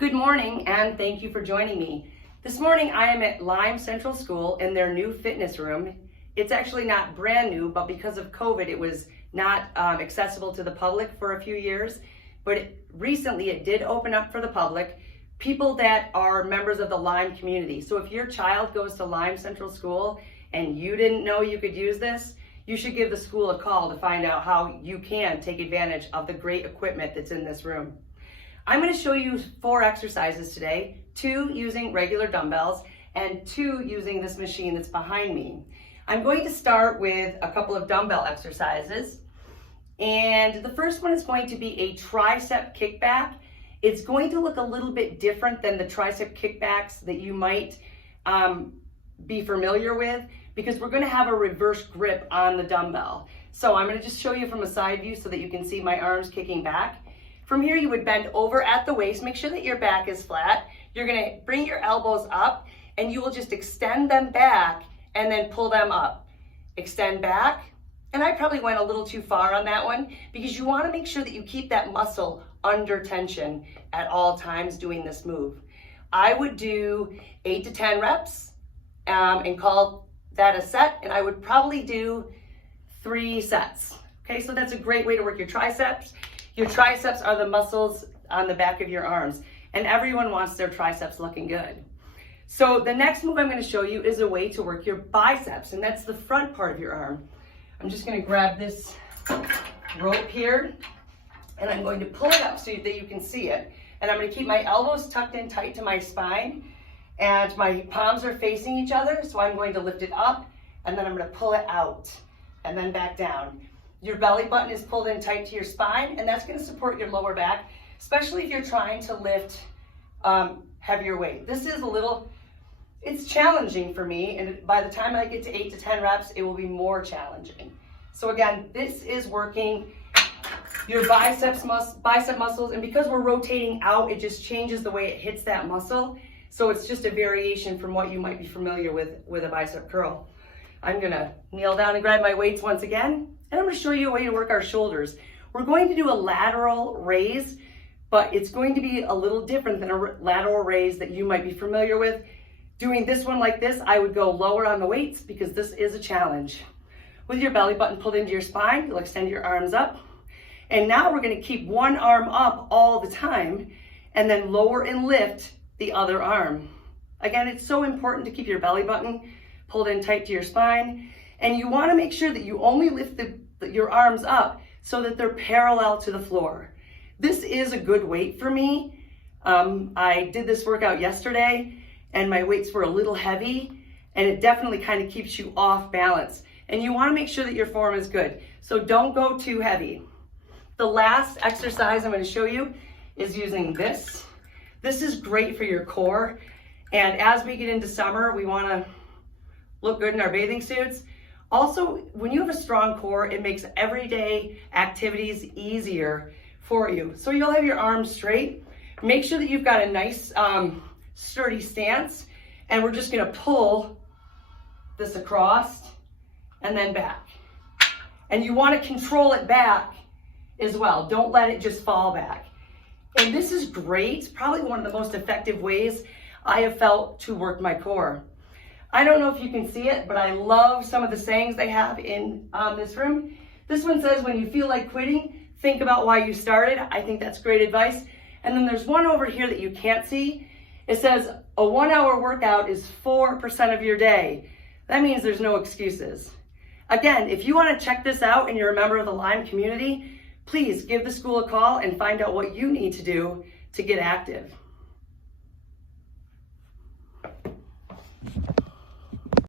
Good morning and thank you for joining me. This morning I am at Lyme Central School in their new fitness room. It's actually not brand new, but because of COVID it was not accessible to the public for a few years. But recently it did open up for the public, people that are members of the Lyme community. So if your child goes to Lyme Central School and you didn't know you could use this, you should give the school a call to find out how you can take advantage of the great equipment that's in this room. I'm going to show you 4 exercises today, 2 using regular dumbbells and 2 using this machine that's behind me. I'm going to start with a couple of dumbbell exercises, and the first one is going to be a tricep kickback. It's going to look a little bit different than the tricep kickbacks that you might be familiar with, because we're going to have a reverse grip on the dumbbell. So I'm going to just show you from a side view so that you can see my arms kicking back. From here, you would bend over at the waist, make sure that your back is flat. You're gonna bring your elbows up and you will just extend them back and then pull them up. Extend back, and I probably went a little too far on that one because you wanna make sure that you keep that muscle under tension at all times doing this move. I would do 8 to 10 reps and call that a set, and I would probably do 3 sets. Okay, so that's a great way to work your triceps. Your triceps are the muscles on the back of your arms, and everyone wants their triceps looking good. So the next move I'm going to show you is a way to work your biceps, and that's the front part of your arm. I'm just going to grab this rope here, and I'm going to pull it up so that you can see it. And I'm going to keep my elbows tucked in tight to my spine, and my palms are facing each other, so I'm going to lift it up, and then I'm going to pull it out, and then back down. Your belly button is pulled in tight to your spine, and that's going to support your lower back, especially if you're trying to lift heavier weight. This is it's challenging for me, and by the time I get to 8 to 10 reps, it will be more challenging. So again, this is working your bicep muscles, and because we're rotating out, it just changes the way it hits that muscle. So it's just a variation from what you might be familiar with a bicep curl. I'm going to kneel down and grab my weights once again. And I'm going to show you a way to work our shoulders. We're going to do a lateral raise, but it's going to be a little different than a lateral raise that you might be familiar with. Doing this one like this, I would go lower on the weights because this is a challenge. With your belly button pulled into your spine, you'll extend your arms up. And now we're going to keep one arm up all the time and then lower and lift the other arm. Again, it's so important to keep your belly button pulled in tight to your spine. And you want to make sure that you only lift your arms up so that they're parallel to the floor. This is a good weight for me. I did this workout yesterday and my weights were a little heavy, and it definitely kind of keeps you off balance. And you want to make sure that your form is good. So don't go too heavy. The last exercise I'm going to show you is using this. This is great for your core. And as we get into summer, we want to look good in our bathing suits. Also, when you have a strong core, it makes everyday activities easier for you. So you'll have your arms straight. Make sure that you've got a nice sturdy stance, and we're just going to pull this across and then back. And you want to control it back as well. Don't let it just fall back. And this is great, probably one of the most effective ways I have felt to work my core. I don't know if you can see it, but I love some of the sayings they have in this room. This one says, when you feel like quitting, think about why you started. I think that's great advice. And then there's one over here that you can't see. It says, a 1-hour workout is 4% of your day. That means there's no excuses. Again, if you want to check this out and you're a member of the Lyme community, please give the school a call and find out what you need to do to get active.